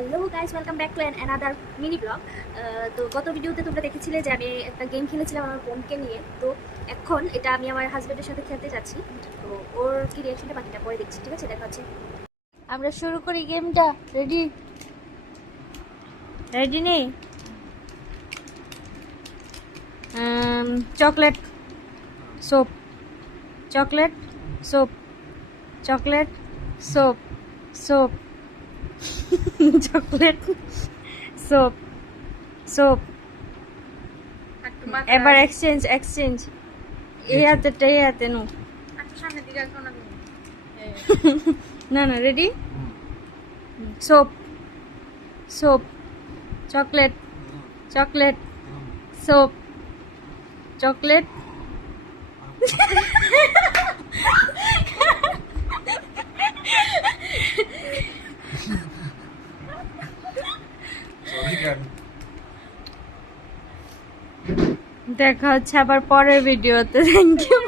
Hello guys, welcome back to another mini blog. তো গত ভিডিওতে তোমরা দেখেছিলে যে আমি একটা গেম খেলেছিলাম আমার বোনকে নিয়ে। তো এখন এটা আমি আমার হাজব্যান্ডের সাথে খেলতে যাচ্ছি। তো ওর কি রিয়াকশনটা বাকিটা পরে দেখছি, ঠিক আছে? দেখা হচ্ছে। আমরা শুরু করি গেমটা। রেডি? রেডি নেই? Chocolate soap, chocolate soap, chocolate soap, soap, chocolate soap, soap. এবার এক্সচেঞ্জ এক্সচেঞ্জ। এই হাতে নো। না না, ready? Soap, soap, chocolate, chocolate, soap, chocolate. দেখা হচ্ছে আবার পরের ভিডিওতে। Thank you.